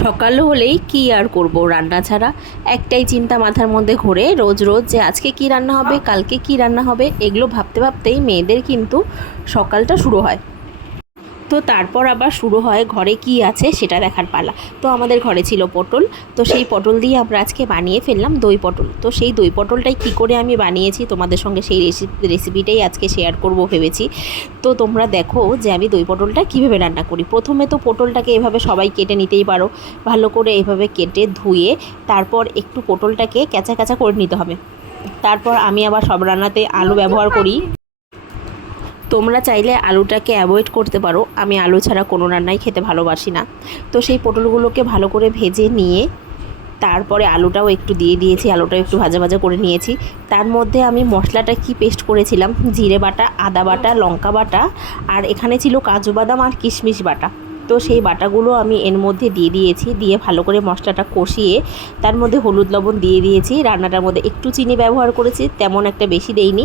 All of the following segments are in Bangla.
সকাল হলেই কি আর করব, রান্না ছাড়া একটাই চিন্তা মাথার মধ্যে ঘোরে রোজ রোজ, যে আজকে কি রান্না হবে, কালকে কি রান্না হবে। এগুলো ভাবতে ভাবতেই মেয়েদের কিন্তু সকালটা শুরু হয়। তো তারপর আবার শুরু হয় ঘরে কি আছে সেটা দেখার পালা। তো আমাদের ঘরে ছিল পটল, তো সেই পটল দিয়ে আমরা আজকে বানিয়ে ফেললাম দই পটল। তো সেই দই পটলটাই কী করে আমি বানিয়েছি তোমাদের সঙ্গে সেই রেসিপিটাই আজকে শেয়ার করব ভেবেছি। তো তোমরা দেখো যে আমি দই পটলটা কীভাবে রান্না করি। প্রথমে তো পটলটাকে এভাবে সবাই কেটে নিতেই পারো, ভালো করে এভাবে কেটে ধুয়ে তারপর একটু পটলটাকে ক্যাঁচা ক্যাঁচা করে নিতে হবে। তারপর আমি আবার সব রান্নাতে আলু ব্যবহার করি। তোমরা চাইলে আলুটাকে অ্যাভয়েড করতে পারো, আমি আলু ছাড়া কোনো রান্নাই খেতে ভালোবাসি না। তো সেই পটলগুলোকে ভালো করে ভেজে নিয়ে তারপরে আলুটাও একটু দিয়ে দিয়েছি, আলুটাও একটু ভাজা ভাজা করে নিয়েছি। তার মধ্যে আমি মশলাটা কি পেস্ট করেছিলাম, জিরে বাটা, আদা বাটা, লঙ্কা বাটা, আর এখানে ছিল কাজু বাদাম আর কিশমিশ বাটা। তো সেই বাটাগুলো আমি এর মধ্যে দিয়ে দিয়েছি, দিয়ে ভালো করে মশলাটা কষিয়ে তার মধ্যে হলুদ লবণ দিয়ে দিয়েছি। রান্নাটার মধ্যে একটু চিনি ব্যবহার করেছি, তেমন একটা বেশি দেইনি।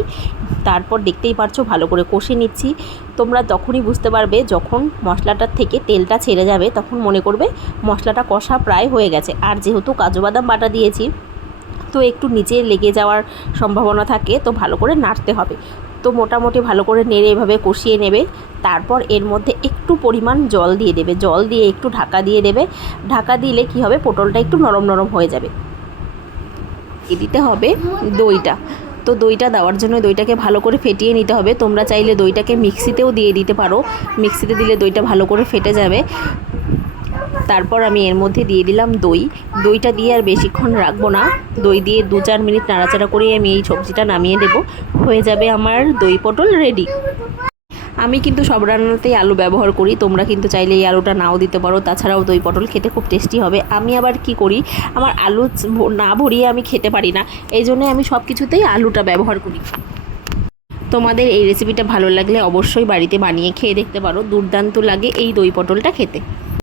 তারপর দেখতেই পারছো ভালো করে কষে নিচ্ছি। তোমরা তখনই বুঝতে পারবে যখন মশলাটার থেকে তেলটা ছেড়ে যাবে, তখন মনে করবে মশলাটা কষা প্রায় হয়ে গেছে। আর যেহেতু কাজু বাদাম বাটা দিয়েছি, তো একটু নিচে লেগে যাওয়ার সম্ভাবনা থাকে, তো ভালো করে নাড়তে হবে। তো মোটামুটি ভালো করে নেড়ে এভাবে কষিয়ে নেবে। তারপর এর মধ্যে একটু পরিমাণ জল দিয়ে দেবে, জল দিয়ে একটু ঢাকা দিয়ে দেবে। ঢাকা দিলে কি হবে, পটলটা একটু নরম নরম হয়ে যাবে। দিতে হবে দইটা। তো দইটা দেওয়ার জন্য দইটাকে ভালো করে ফেটিয়ে নিতে হবে। তোমরা চাইলে দইটাকে মিক্সিতেও দিয়ে দিতে পারো, মিক্সিতে দিলে দইটা ভালো করে ফেটে যাবে। তারপর আমি এর মধ্যে দিয়ে দিলাম দই। দইটা দিয়ে আর বেশিক্ষণ রাখবো না, দই দিয়ে 2-4 মিনিট নাড়াচাড়া করেই আমি এই সবজিটা নামিয়ে দেব। হয়ে যাবে আমার দই পটল রেডি। আমি কিন্তু সব রান্নাতেই আলু ব্যবহার করি, তোমরা কিন্তু চাইলে এই আলুটা নাও দিতে পারো। তাছাড়াও দই পটল খেতে খুব টেস্টি হবে। আমি আবার কি করি, আমার আলু না ভরিয়ে আমি খেতে পারি না, এই জন্যে আমি সব কিছুতেই আলুটা ব্যবহার করি। তোমাদের এই রেসিপিটা ভালো লাগলে অবশ্যই বাড়িতে বানিয়ে খেয়ে দেখতে পারো, দুর্দান্ত লাগে এই দই পটলটা খেতে।